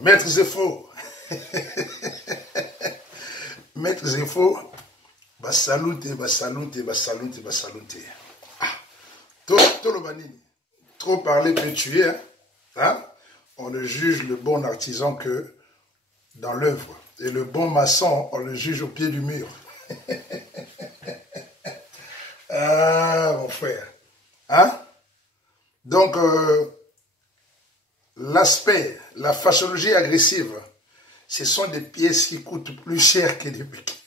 Maître Zefo. Maître Zefo. Basalute. Ah. Tolo Banini. Trop parler peut tuer. Hein? On ne juge le bon artisan que dans l'œuvre. Et le bon maçon, on le juge au pied du mur. Ah, mon frère. Hein? Donc, l'aspect, la fasciologie agressive, ce sont des pièces qui coûtent plus cher que des piques.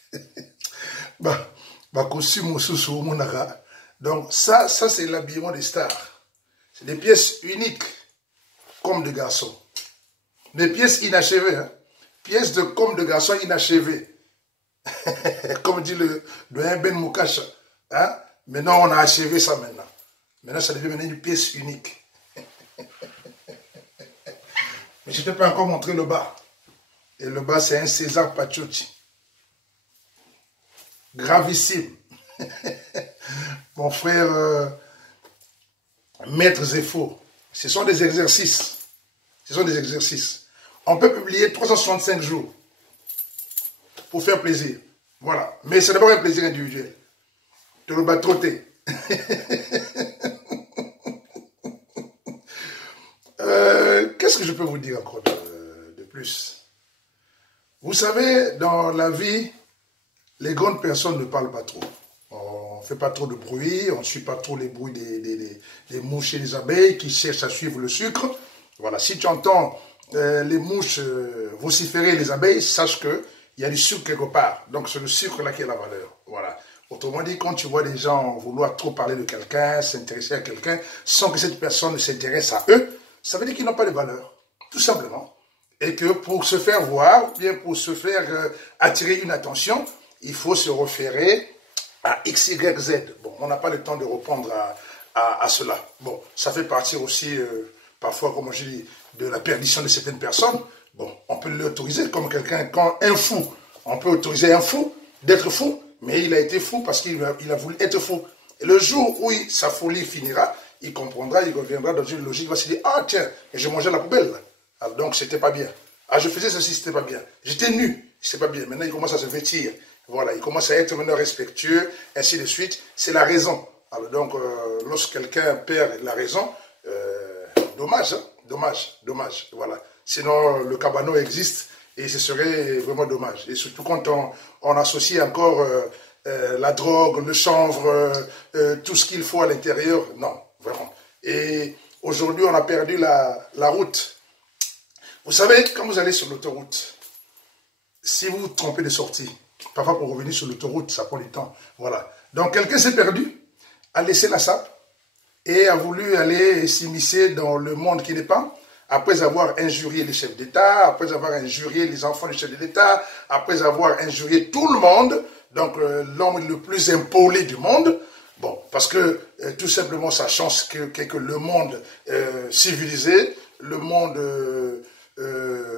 Donc, ça c'est l'habillement des stars. C'est des pièces uniques, comme de garçons. Des pièces inachevées, hein? Pièces de comme de garçons inachevées. Comme dit le doyen Ben Moukacha. Hein? Maintenant, on a achevé ça maintenant. Maintenant, ça devient une pièce unique. Mais je ne t'ai pas encore montré le bas. Et le bas, c'est un César Paciucci. Gravissime. Mon frère, Maître Zefo. Ce sont des exercices. Ce sont des exercices. On peut publier 365 jours pour faire plaisir. Voilà. Mais ce n'est pas un plaisir individuel. Tu le bats trotter. Qu'est-ce que je peux vous dire encore de plus? Vous savez, dans la vie, les grandes personnes ne parlent pas trop. On ne fait pas trop de bruit, on ne suit pas trop les bruits des mouches et des abeilles qui cherchent à suivre le sucre. Voilà, si tu entends les mouches vociférer les abeilles, sache qu'il y a du sucre quelque part. Donc c'est le sucre là qui est la valeur. Voilà. Autrement dit, quand tu vois des gens vouloir trop parler de quelqu'un, s'intéresser à quelqu'un, sans que cette personne ne s'intéresse à eux, ça veut dire qu'ils n'ont pas de valeur, tout simplement. Et que pour se faire voir, ou bien pour se faire attirer une attention, il faut se référer à X, Y, Z. Bon, on n'a pas le temps de répondre à cela. Bon, ça fait partie aussi, parfois, comme je dis, de la perdition de certaines personnes. Bon, on peut l'autoriser comme quelqu'un, quand un fou, on peut autoriser un fou d'être fou, mais il a été fou parce qu'il a voulu être fou. Et le jour où sa folie finira, il comprendra, il reviendra dans une logique, il va se dire, ah tiens, je mangeais la poubelle. Alors, donc, c'était pas bien. Ah, je faisais ceci, c'était pas bien. J'étais nu, c'était pas bien. Maintenant, il commence à se vêtir. Voilà, il commence à être maintenant respectueux, ainsi de suite. C'est la raison. Alors, donc, lorsque quelqu'un perd la raison, dommage, hein? Dommage. Voilà. Sinon, le cabanon existe et ce serait vraiment dommage. Et surtout quand on associe encore la drogue, le chanvre, tout ce qu'il faut à l'intérieur. Non, vraiment. Et aujourd'hui, on a perdu la route. Vous savez, quand vous allez sur l'autoroute, si vous vous trompez de sortie, parfois pour revenir sur l'autoroute, ça prend du temps. Voilà. Donc, quelqu'un s'est perdu, a laissé la sape et a voulu aller s'immiscer dans le monde qui n'est pas, après avoir injurié les chefs d'État, après avoir injurié les enfants des chefs de l'État, après avoir injurié tout le monde, donc l'homme le plus impoli du monde. Bon, parce que tout simplement, sa chance que le monde civilisé, le monde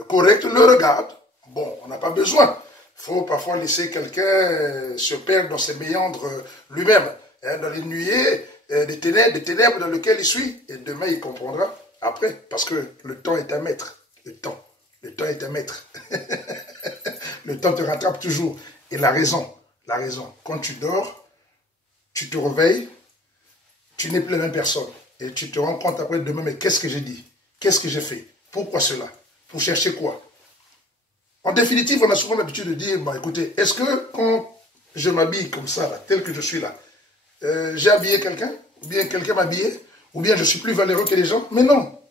correct le regarde. Bon, on n'a pas besoin. Il faut parfois laisser quelqu'un se perdre dans ses méandres lui-même, hein, dans les nuées des ténèbres dans lesquelles il suit. Et demain, il comprendra après, parce que le temps est un maître. Le temps est un maître. Le temps te rattrape toujours. Et la raison. Quand tu dors, tu te réveilles, tu n'es plus la même personne. Et tu te rends compte après demain, mais qu'est-ce que j'ai dit? Qu'est-ce que j'ai fait? Pourquoi cela? Pour chercher quoi? En définitive, on a souvent l'habitude de dire, bah, écoutez, est-ce que quand je m'habille comme ça, là, tel que je suis là, j'ai habillé quelqu'un? Ou bien quelqu'un m'a habillé? Ou bien je suis plus valeureux que les gens? Mais non.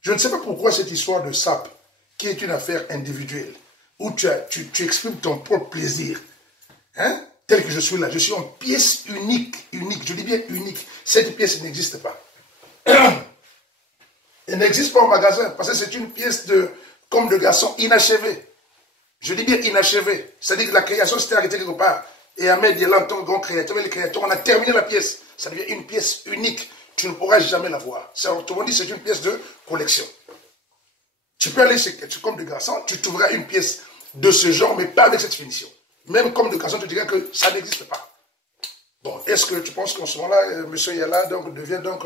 Je ne sais pas pourquoi cette histoire de sape, qui est une affaire individuelle, où tu exprimes ton propre plaisir, hein? Tel que je suis là, je suis en pièce unique, je dis bien unique. Cette pièce n'existe pas. Elle n'existe pas au magasin, parce que c'est une pièce comme de garçon inachevée. Je dis bien inachevée. C'est-à-dire que la création s'était arrêtée quelque part. Et Ahmed est là en tant que grand créateur, mais le créateur, on a terminé la pièce. Ça devient une pièce unique. Tu ne pourras jamais la voir. Autrement dit, c'est une pièce de collection. Tu peux aller chez comme de garçon, tu trouveras une pièce de ce genre, mais pas avec cette finition. Même comme de garçon, tu diras que ça n'existe pas. Bon, est-ce que tu penses qu'en ce moment-là, M. Yala devient donc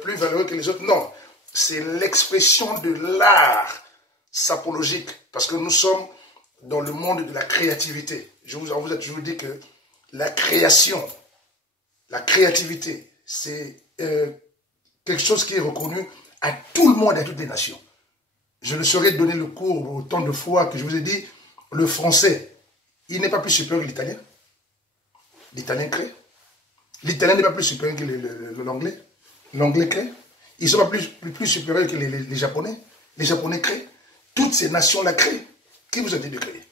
plus valeureux que les autres? Non. C'est l'expression de l'art sapologique, parce que nous sommes dans le monde de la créativité. Je vous dis que la créativité, c'est quelque chose qui est reconnu à tout le monde, à toutes les nations. Je ne saurais donner le cours autant de fois que je vous ai dit, le français, il n'est pas plus supérieur que l'italien. L'italien crée. L'italien n'est pas plus supérieur que l'anglais. L'anglais crée. Ils ne sont pas plus supérieurs que les japonais. Les japonais créent. Toutes ces nations-là créent. Qui vous a dit de créer?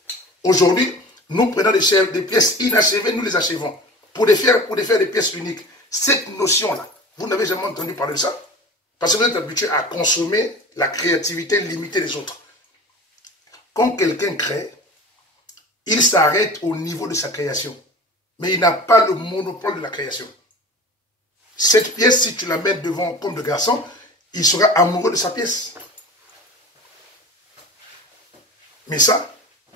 Aujourd'hui, nous prenons des pièces inachevées, nous les achevons. Pour les faire des pièces uniques. Cette notion-là, vous n'avez jamais entendu parler de ça? Parce que vous êtes habitué à consommer la créativité limitée des autres. Quand quelqu'un crée, il s'arrête au niveau de sa création. Mais il n'a pas le monopole de la création. Cette pièce, si tu la mets devant comme de garçon, il sera amoureux de sa pièce. Mais ça,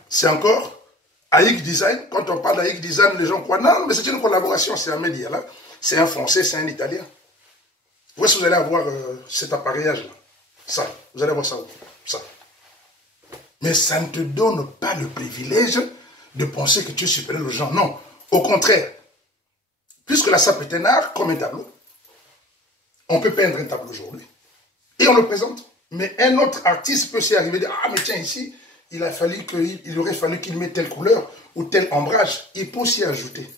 c'est encore AX Design. Quand on parle d'AX Design, les gens croient, non, mais c'est une collaboration, c'est un média là. C'est un Français, c'est un Italien. Où est-ce que vous allez avoir cet appareillage-là? Ça, vous allez avoir ça. Ça. Mais ça ne te donne pas le privilège de penser que tu es supérieur aux gens. Non, au contraire. Puisque la SAP est un art comme un tableau, on peut peindre un tableau aujourd'hui et on le présente. Mais un autre artiste peut s'y arriver et dire, ah mais tiens ici, il aurait fallu qu'il mette telle couleur ou tel ombrage. Il peut s'y ajouter.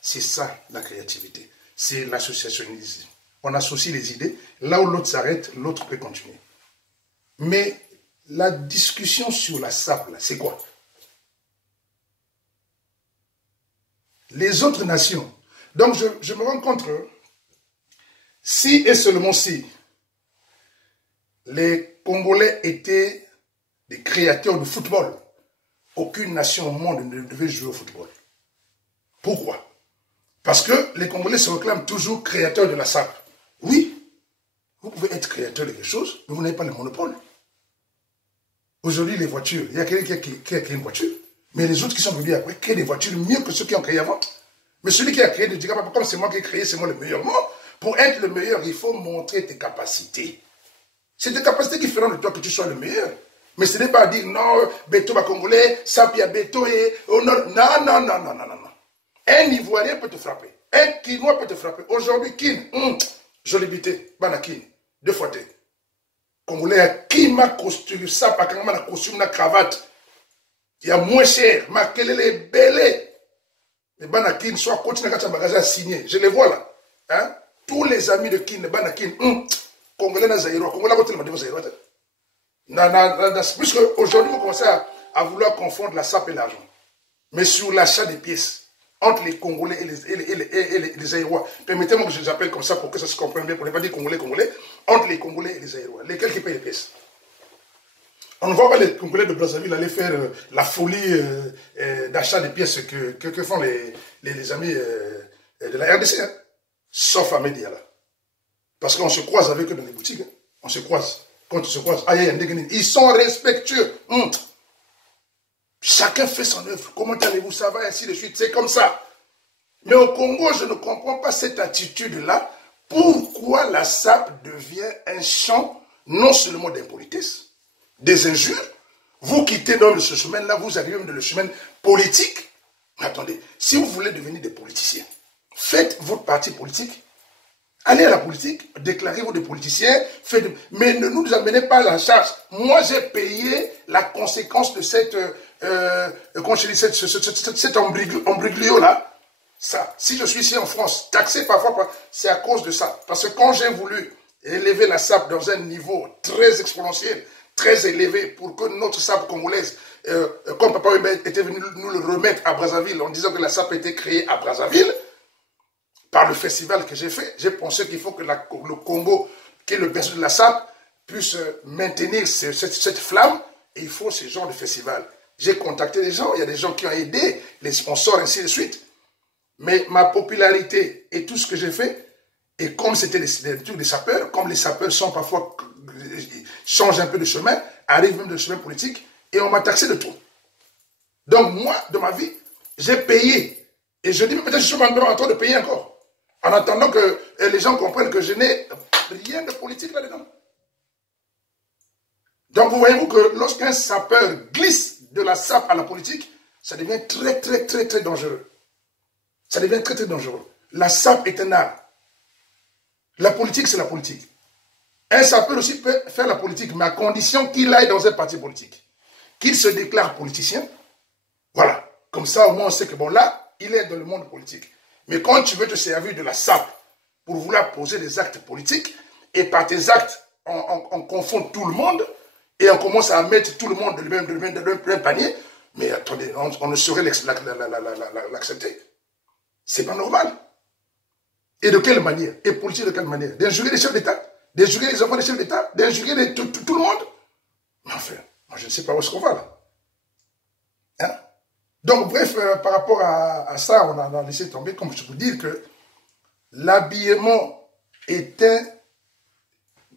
C'est ça la créativité. C'est l'associationnisme. On associe les idées. Là où l'autre s'arrête, l'autre peut continuer. Mais la discussion sur la SAP, c'est quoi? Les autres nations. Donc je me rends compte que si et seulement si les Congolais étaient des créateurs de football, aucune nation au monde ne devait jouer au football. Pourquoi? Parce que les Congolais se réclament toujours créateurs de la SAP. Oui, vous pouvez être créateur de quelque chose, mais vous n'avez pas le monopole. Aujourd'hui, les voitures, il y a quelqu'un qui a créé une voiture, mais les autres qui sont venus après créent des voitures mieux que ceux qui ont créé avant. Mais celui qui a créé ne dira pas, comme c'est moi qui ai créé, c'est moi le meilleur. Non, pour être le meilleur, il faut montrer tes capacités. C'est tes capacités qui feront de toi que tu sois le meilleur. Mais ce n'est pas à dire, non, Beto va congolais, Sapia Beto et... Oh, non, non, non, non, non, non, non. Un Ivoirien peut te frapper. Un Kinois peut te frapper. Aujourd'hui, Kin, jolibité, Banakin, 2 fois T. Congolais, qui m'a costume, ça, pas quand même costume, la cravate. Il y a moins cher, ma kelele belé. Les Banakin, soit continue à magasin signé. Je les vois là. Hein? Tous les amis de Kin, les Banakin, Congolais n'a Zaïro. Congolais n'a pas de Zaïro. Puisque aujourd'hui, vous commencez à vouloir confondre la SAP et l'argent. Mais sur l'achat des pièces, entre les Congolais et les Aïrois, permettez-moi que je les appelle comme ça pour que ça se comprenne bien, pour ne pas dire Congolais, entre les Congolais et les Aïrois, lesquels qui payent les pièces. On ne voit pas les Congolais de Brazzaville aller faire la folie d'achat des pièces que font les amis de la RDC, hein, sauf à Média là. Parce qu'on se croise avec eux dans les boutiques, hein. On se croise. Quand on se croise, ils sont respectueux. Chacun fait son œuvre. Comment allez-vous, ça va, ainsi de suite. C'est comme ça. Mais au Congo, je ne comprends pas cette attitude-là. Pourquoi la SAP devient un champ non seulement d'impolitesse, des injures? Vous quittez dans ce chemin-là, vous arrivez dans le chemin politique. Attendez, si vous voulez devenir des politiciens, faites votre parti politique. Allez à la politique, déclarez-vous des politiciens, mais ne nous amenez pas à la charge. Moi, j'ai payé la conséquence de cet embruglio-là. Ça, si je suis ici en France, taxé parfois, c'est à cause de ça. Parce que quand j'ai voulu élever la SAP dans un niveau très exponentiel, très élevé, pour que notre SAP congolaise, comme Papa Wemba était venu nous le remettre à Brazzaville, en disant que la SAP était créée à Brazzaville, par le festival que j'ai fait, j'ai pensé qu'il faut que le Congo, qui est le berceau de la SAP, puisse maintenir cette flamme, et il faut ce genre de festival. J'ai contacté des gens, il y a des gens qui ont aidé, les sponsors, ainsi de suite. Mais ma popularité et tout ce que j'ai fait, et comme c'était des sapeurs, comme les sapeurs sont parfois, changent un peu de chemin, arrivent même de chemin politique, et on m'a taxé de tout. Donc moi, de ma vie, j'ai payé. Et je dis, peut-être que je suis en train de payer encore. En attendant que les gens comprennent que je n'ai rien de politique là-dedans. Donc, vous voyez-vous que lorsqu'un sapeur glisse de la sape à la politique, ça devient très, très, très, très dangereux. Ça devient très, très dangereux. La sape est un art. La politique, c'est la politique. Un sapeur aussi peut faire la politique, mais à condition qu'il aille dans un parti politique. Qu'il se déclare politicien. Voilà. Comme ça, au moins, on sait que, bon, là, il est dans le monde politique. Mais quand tu veux te servir de la sape pour vouloir poser des actes politiques, et par tes actes, on confond tout le monde, et on commence à mettre tout le monde dans le même panier, mais attendez, on ne saurait l'accepter. C'est pas normal. Et de quelle manière? Et politique de quelle manière? D'injurer les chefs d'État? D'injurer les enfants des chefs d'État? D'injurer tout le monde? Mais enfin, moi je ne sais pas où est-ce qu'on va là. Hein? Donc bref, par rapport à ça, on a laissé tomber, comme je vous dis, que l'habillement est un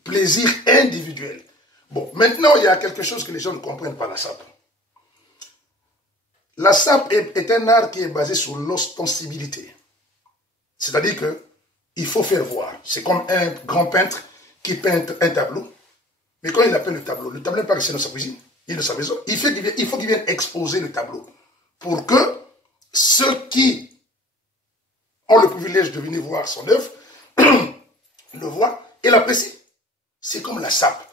plaisir individuel. Bon, maintenant, il y a quelque chose que les gens ne comprennent pas, la sape. La sape est un art qui est basé sur l'ostensibilité. C'est-à-dire qu'il faut faire voir. C'est comme un grand peintre qui peint un tableau. Mais quand il appelle le tableau n'est pas resté dans sa cuisine, il est dans sa maison. Il faut qu'il vienne exposer le tableau. Pour que ceux qui ont le privilège de venir voir son œuvre le voient et l'apprécient. C'est comme la sape.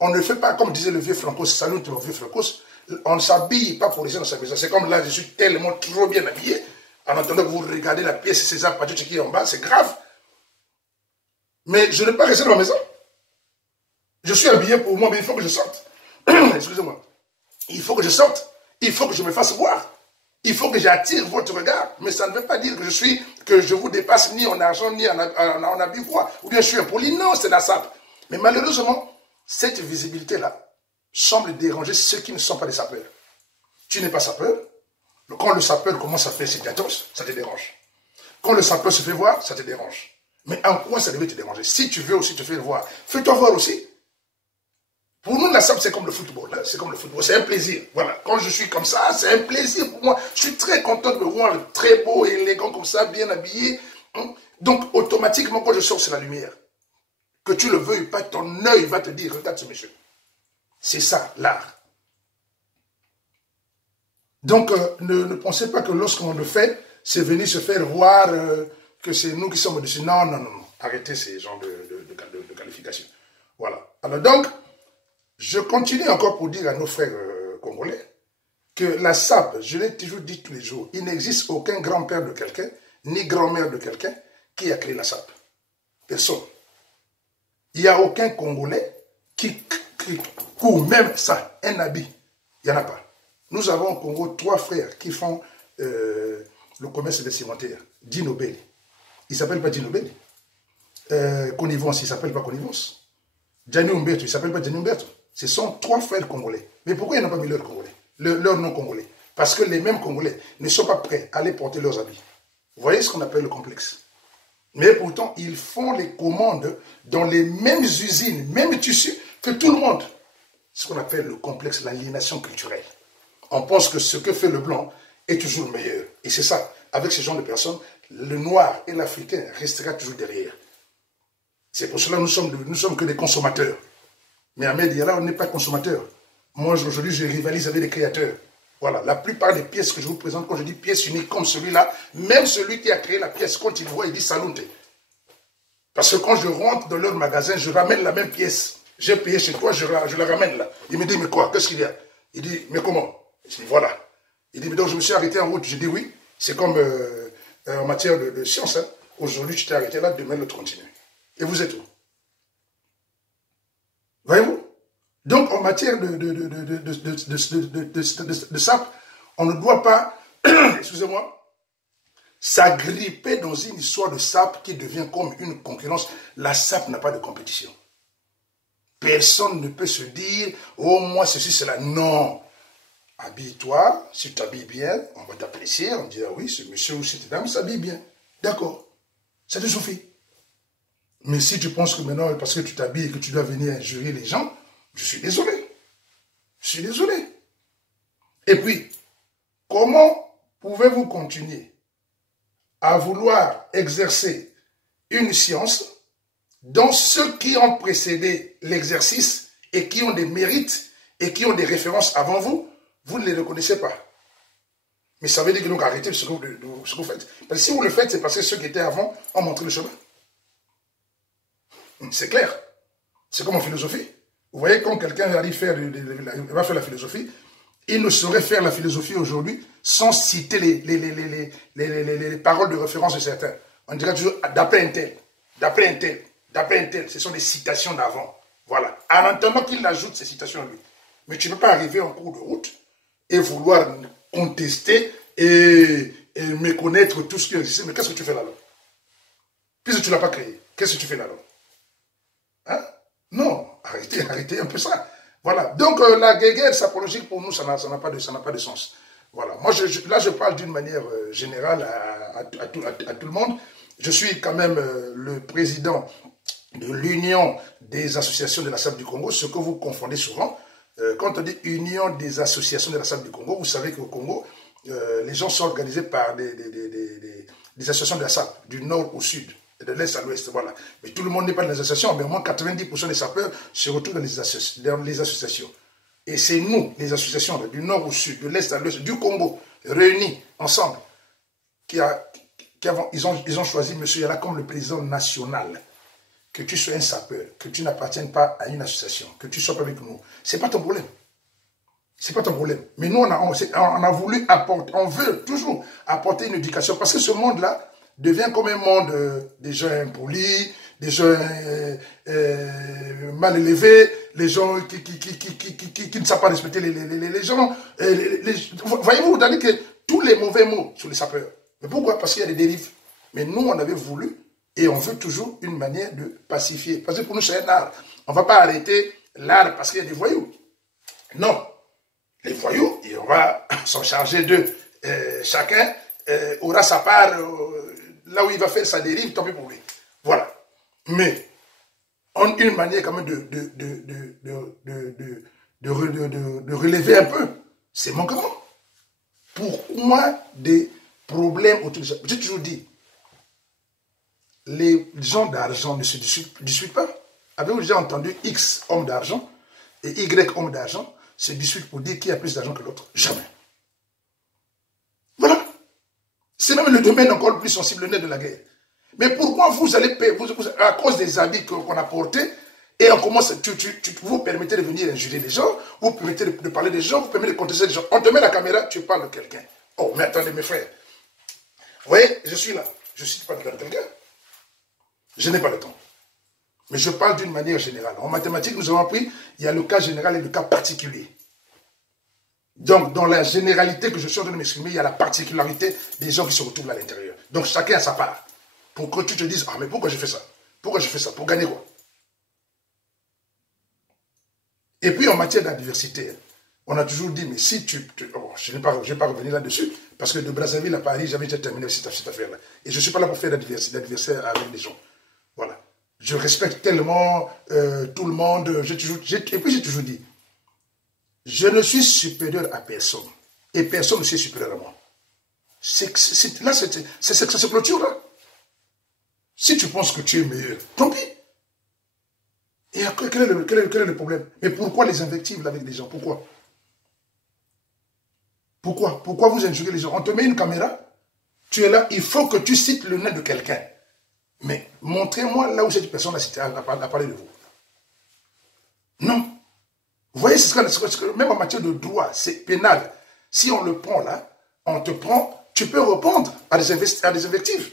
On ne fait pas, comme disait le vieux Francos, salut le vieux Francos, on ne s'habille pas pour rester dans sa maison. C'est comme là, je suis tellement trop bien habillé. En attendant que vous regardez la pièce César Padiotche qui est en bas, c'est grave. Mais je n'ai pas resté dans ma maison. Je suis habillé pour moi, mais il faut que je sorte. Excusez-moi. Il faut que je sorte. Il faut que je me fasse voir. Il faut que j'attire votre regard. Mais ça ne veut pas dire que je vous dépasse ni en argent, ni en habit quoi. Ou bien je suis impoli. Non, c'est la sape. Mais malheureusement, cette visibilité-là semble déranger ceux qui ne sont pas des sapeurs. Tu n'es pas sapeur. Quand le sapeur commence à faire ses gâteaux, ça te dérange. Quand le sapeur se fait voir, ça te dérange. Mais en quoi ça devait te déranger? Si tu veux aussi te faire voir, fais-toi voir aussi. Pour nous, la sape, c'est comme le football. Hein? C'est comme le football. C'est un plaisir. Voilà. Quand je suis comme ça, c'est un plaisir pour moi. Je suis très content de me voir très beau et élégant comme ça, bien habillé. Donc, automatiquement, quand je sors, c'est la lumière. Que tu le veuilles pas, ton œil va te dire, regarde ce monsieur. C'est ça, l'art. Donc, ne pensez pas que lorsqu'on le fait, c'est venir se faire voir que c'est nous qui sommes au-dessus. Non, non, non, non. Arrêtez ces genres de qualifications. Voilà. Alors donc, je continue encore pour dire à nos frères congolais que la sape, je l'ai toujours dit tous les jours, il n'existe aucun grand-père de quelqu'un, ni grand-mère de quelqu'un qui a créé la sape. Personne. Il n'y a aucun Congolais qui court même ça, un habit. Il n'y en a pas. Nous avons au Congo 3 frères qui font le commerce vestimentaire. Dino Belli. Il ne s'appelle pas Dino Belli. Connivence, il ne s'appelle pas Connivence. Gianni Umberto, il ne s'appelle pas Gianni Umberto. Ce sont 3 frères congolais. Mais pourquoi ils n'ont pas mis leur nom congolais? Parce que les mêmes Congolais ne sont pas prêts à aller porter leurs habits. Vous voyez ce qu'on appelle le complexe. Mais pourtant, ils font les commandes dans les mêmes usines, mêmes tissus que tout le monde. Ce qu'on appelle le complexe, l'aliénation culturelle. On pense que ce que fait le blanc est toujours meilleur. Et c'est ça. Avec ce genre de personnes, le noir et l'africain restera toujours derrière. C'est pour cela que nous sommes que des consommateurs. Mais Ahmed Diallo, on n'est pas consommateur. Moi, aujourd'hui, je rivalise avec les créateurs. Voilà, la plupart des pièces que je vous présente, quand je dis pièces uniques comme celui-là, même celui qui a créé la pièce, quand il voit, il dit salute. Parce que quand je rentre dans leur magasin, je ramène la même pièce. J'ai payé chez toi, je la ramène là. Il me dit, mais quoi, qu'est-ce qu'il y a? Il dit, mais comment? Je dis, voilà. Il dit, mais donc je me suis arrêté en route. Je dis, oui, c'est comme en matière de science. Hein. Aujourd'hui, tu t'es arrêté là, demain, l'autre continue. Et vous êtes où? Voyez-vous? Donc, en matière de sape, on ne doit pas, excusez-moi, s'agripper dans une histoire de sape qui devient comme une concurrence. La sape n'a pas de compétition. Personne ne peut se dire, oh, moi, ceci, cela. Non. Habille-toi, si tu t'habilles bien, on va t'apprécier, on dit, ah oui, ce monsieur ou cette dame s'habille bien. D'accord. Ça te suffit. Mais si tu penses que maintenant, parce que tu t'habilles et que tu dois venir injurier les gens, je suis désolé. Je suis désolé. Et puis, comment pouvez-vous continuer à vouloir exercer une science dont ceux qui ont précédé l'exercice et qui ont des mérites et qui ont des références avant vous, vous ne les reconnaissez pas. Mais ça veut dire que donc arrêtez ce que vous faites. Parce que si vous le faites, c'est parce que ceux qui étaient avant ont montré le chemin. C'est clair. C'est comme en philosophie. Vous voyez, quand quelqu'un va faire la philosophie, il ne saurait faire la philosophie aujourd'hui sans citer les paroles de référence de certains. On dirait toujours d'après un tel, d'après un tel, d'après un tel. Ce sont des citations d'avant. Voilà. En attendant qu'il ajoute ces citations à lui. Mais tu ne peux pas arriver en cours de route et vouloir contester et méconnaître tout ce qui existe. Mais qu'est-ce que tu fais là-bas? Puisque tu ne l'as pas créé, qu'est-ce que tu fais là-bas? Hein? Non, arrêtez un peu ça. Voilà. Donc la guerre sapologique pour nous, ça n'a pas de sens. Voilà. Moi, là, je parle d'une manière générale à tout le monde. Je suis quand même le président de l'Union des associations de la SAP du Congo, ce que vous confondez souvent. Quand on dit Union des associations de la SAP du Congo, vous savez qu'au Congo, les gens sont organisés par des associations de la SAP, du nord au sud, et de l'est à l'ouest, voilà. Mais tout le monde n'est pas dans les associations, mais au moins 90% des sapeurs se retrouvent dans les associations. Et c'est nous, les associations du nord au sud, de l'est à l'ouest, du Congo, réunis ensemble, ils ont choisi M. Yala comme le président national. Que tu sois un sapeur, que tu n'appartiennes pas à une association, que tu sois pas avec nous, c'est pas ton problème. C'est pas ton problème. Mais nous, on a voulu apporter, on veut toujours apporter une éducation, parce que ce monde-là devient comme un monde des gens impolis, des gens mal élevés, les gens qui ne savent pas respecter les gens. Voyez-vous, vous donnez que tous les mauvais mots sur les sapeurs. Mais pourquoi? Parce qu'il y a des dérives. Mais nous, on avait voulu, et on veut toujours une manière de pacifier. Parce que pour nous, c'est un art. On ne va pas arrêter l'art parce qu'il y a des voyous. Non. Les voyous, et on va s'en charger d'eux. Chacun aura sa part là où il va faire sa dérive, tant pis pour lui. Voilà. Mais on a une manière quand même de relever un peu ces manquements. Pourquoi des problèmes autour de ça? J'ai toujours dit, les gens d'argent ne se disputent pas. Avez-vous déjà entendu X homme d'argent et Y homme d'argent se disputent pour dire qui a plus d'argent que l'autre? Jamais. Voilà. C'est même le domaine encore le plus sensible, le nez de la guerre. Mais pourquoi vous allez payer, à cause des habits qu'on a portés, et on commence, vous permettez de venir injurer les gens, vous permettez de parler des gens, vous permettez de contester les gens. On te met la caméra, tu parles de quelqu'un. Oh, mais attendez mes frères. Vous voyez, je suis là. Je ne suis pas de quelqu'un. Je n'ai pas le temps. Mais je parle d'une manière générale. En mathématiques, nous avons appris, il y a le cas général et le cas particulier. Donc, dans la généralité que je suis en train de m'exprimer, il y a la particularité des gens qui se retrouvent à l'intérieur. Donc, chacun a sa part. Pour que tu te dises, ah, mais pourquoi je fais ça? Pourquoi je fais ça? Pour gagner quoi? Et puis, en matière d'adversité, on a toujours dit, mais si tu... je ne vais pas revenir là-dessus, parce que de Brazzaville à Paris, j'avais déjà terminé cette affaire-là. Et je ne suis pas là pour faire d'adversaire avec les gens. Voilà. Je respecte tellement tout le monde. Et puis, j'ai toujours dit, je ne suis supérieur à personne. Et personne ne est supérieur à moi. Là, c'est ce clôture-là. Si tu penses que tu es meilleur, tant pis. Et après, quel est le problème? Mais pourquoi les invectives avec les gens? Pourquoi? Pourquoi vous injurez les gens? On te met une caméra, tu es là, il faut que tu cites le nom de quelqu'un. Mais montrez-moi là où cette personne a parlé de vous. Non. Vous voyez, même en matière de droit, c'est pénal. Si on le prend là, on te prend, tu peux répondre à des invectives.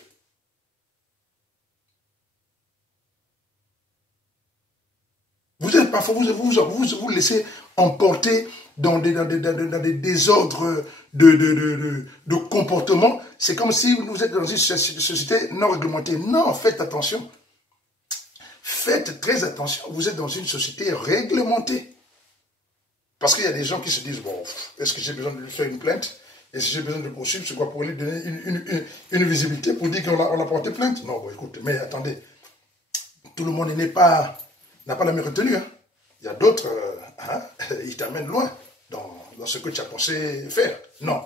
Vous êtes parfois, vous laissez emporter dans des désordres de comportement. C'est comme si vous êtes dans une société non réglementée. Non, faites attention. Faites très attention. Vous êtes dans une société réglementée. Parce qu'il y a des gens qui se disent, bon, est-ce que j'ai besoin de lui faire une plainte? Est-ce que j'ai besoin de poursuivre? C'est quoi pour lui donner une visibilité pour dire qu'on a porté plainte? Non, bon, écoute, mais attendez. Tout le monde n'a pas la même retenue. Hein. Il y a d'autres, ils t'amènent loin dans ce que tu as pensé faire. Non.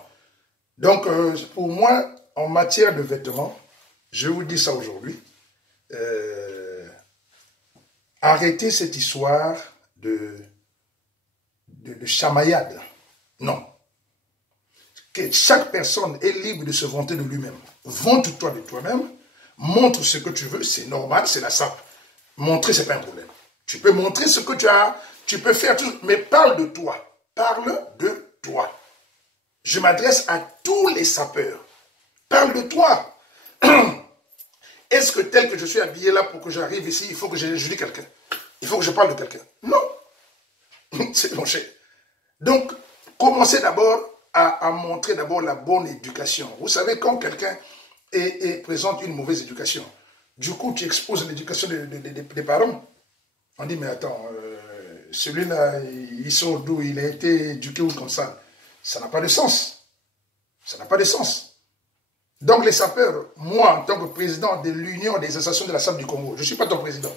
Donc, pour moi, en matière de vêtements, je vous dis ça aujourd'hui, arrêtez cette histoire de chamaillade. Non. Que chaque personne est libre de se vanter de lui-même. Vante-toi de toi-même, montre ce que tu veux, c'est normal, c'est la sape. Montrer, ce n'est pas un problème. Tu peux montrer ce que tu as, tu peux faire tout, mais parle de toi. Parle de toi. Je m'adresse à tous les sapeurs. Parle de toi. Est-ce que tel que je suis habillé là pour que j'arrive ici, il faut que je dise quelqu'un? Il faut que je parle de quelqu'un? Non. C'est mon cher. Donc, commencez d'abord à montrer d'abord la bonne éducation. Vous savez, quand quelqu'un présente une mauvaise éducation, du coup, tu exposes l'éducation des parents. On dit, mais attends, celui-là, il sort d'où? Il a été éduqué ou comme ça? Ça n'a pas de sens. Ça n'a pas de sens. Donc, les sapeurs, moi, en tant que président de l'Union des associations de la SAP du Congo, je ne suis pas ton président.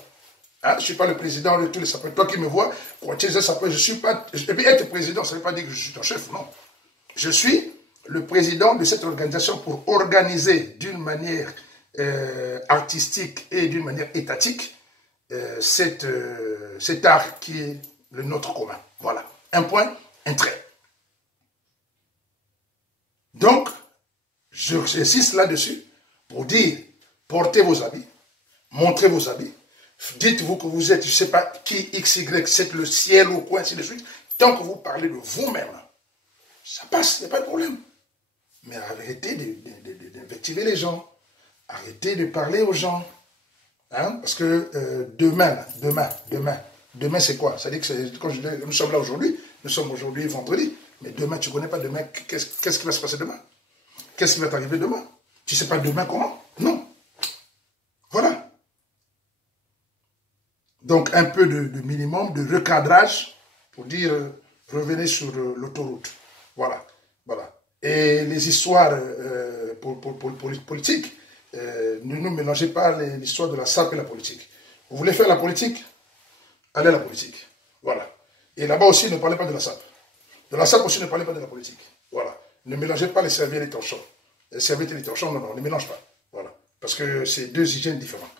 Hein? Je ne suis pas le président de tous les sapeurs. Toi qui me vois, quand tu es un sapeur, je ne suis pas... Et puis, être président, ça ne veut pas dire que je suis ton chef, non. Je suis le président de cette organisation pour organiser d'une manière artistique et d'une manière étatique cet art qui est le nôtre commun. Voilà. Un point, un trait. Donc, j'insiste là-dessus pour dire, portez vos habits, montrez vos habits, dites-vous que vous êtes, je ne sais pas qui, X, Y, c'est le ciel ou quoi, ainsi de suite. Tant que vous parlez de vous-même, ça passe, il n'y a pas de problème. Mais arrêtez d'invectiver les gens. Arrêtez de parler aux gens. Hein? Parce que demain, c'est quoi? C'est-à-dire que quand nous sommes là aujourd'hui, nous sommes aujourd'hui vendredi, mais demain, tu ne connais pas demain, qu'est-ce qui va se passer demain? Qu'est-ce qui va t'arriver demain? Tu ne sais pas demain comment? Non. Voilà. Donc, un peu de minimum, de recadrage pour dire, revenez sur l'autoroute. Voilà. Voilà. Et les histoires politiques, ne nous mélangez pas l'histoire de la SAP et la politique. Vous voulez faire la politique? Allez à la politique. Voilà. Et là-bas aussi, ne parlez pas de la SAP. De la SAP aussi, ne parlez pas de la politique. Voilà. Ne mélangez pas les serviettes et les torchons. Les serviettes et les torchons, non, ne mélange pas. Voilà. Parce que c'est deux hygiènes différentes.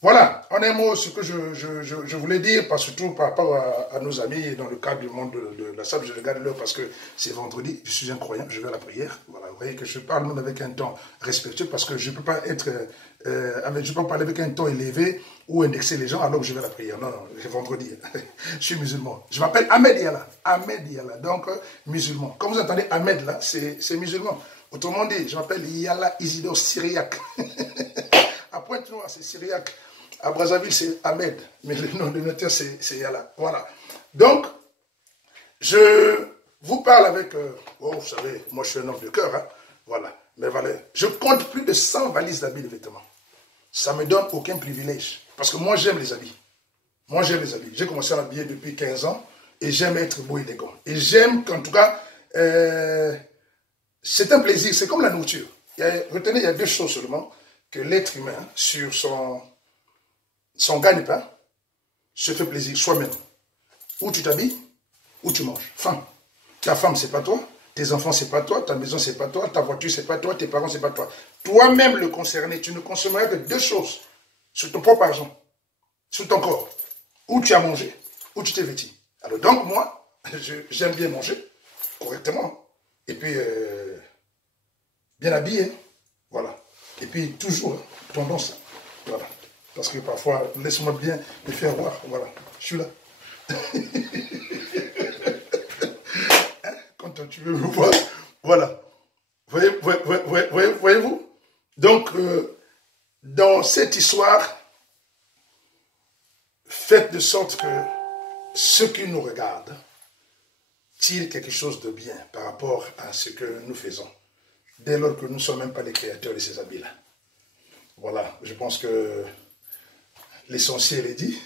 Voilà, en un mot, ce que je voulais dire, surtout par rapport à nos amis dans le cadre du monde de la SAP, je regarde l'heure parce que c'est vendredi, je suis un croyant, je vais à la prière. Voilà, vous voyez que je parle même avec un ton respectueux parce que je ne peux pas être, je peux pas parler avec un ton élevé ou indexer les gens alors que je vais à la prière. Non, non, c'est vendredi, je suis musulman. Je m'appelle Ahmed Yala, donc musulman. Comme vous entendez Ahmed là, c'est musulman. Autrement dit, je m'appelle Yala Isidore Syriaque. À Pointe-Noire, c'est Syriaque. À Brazzaville, c'est Ahmed. Mais le nom de notaire, c'est Yala. Voilà. Donc, je vous parle avec... vous savez, moi, je suis un homme de cœur. Hein, voilà. Mais voilà, je compte plus de 100 valises d'habits de vêtements. Ça ne me donne aucun privilège. Parce que moi, j'aime les habits. Moi, j'aime les habits. J'ai commencé à m'habiller depuis 15 ans. Et j'aime être beau et élégant. Et j'aime qu'en tout cas... c'est un plaisir. C'est comme la nourriture. Retenez, il y a deux choses seulement que l'être humain, sur son gagne-pain, se fait plaisir soi-même. Ou tu t'habilles, ou tu manges. Femme. Ta femme, c'est pas toi. Tes enfants, c'est pas toi. Ta maison, c'est pas toi. Ta voiture, c'est pas toi. Tes parents, c'est pas toi. Toi-même le concerné, tu ne consommeras que deux choses sur ton propre argent, sur ton corps. Ou tu as mangé, ou tu t'es vêtu. Alors donc, moi, j'aime bien manger, correctement. Et puis, bien habillé. Voilà. Et puis, toujours, tendance. Voilà. Parce que parfois, laisse-moi bien me faire voir. Voilà. Je suis là. Hein? Quand tu veux me voir. Voilà. Voyez-vous? Donc, dans cette histoire, faites de sorte que ceux qui nous regardent tirent quelque chose de bien par rapport à ce que nous faisons. Dès lors que nous ne sommes même pas les créateurs de ces habits-là. Voilà, je pense que l'essentiel est dit.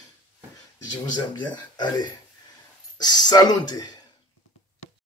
Je vous aime bien. Allez, salutez.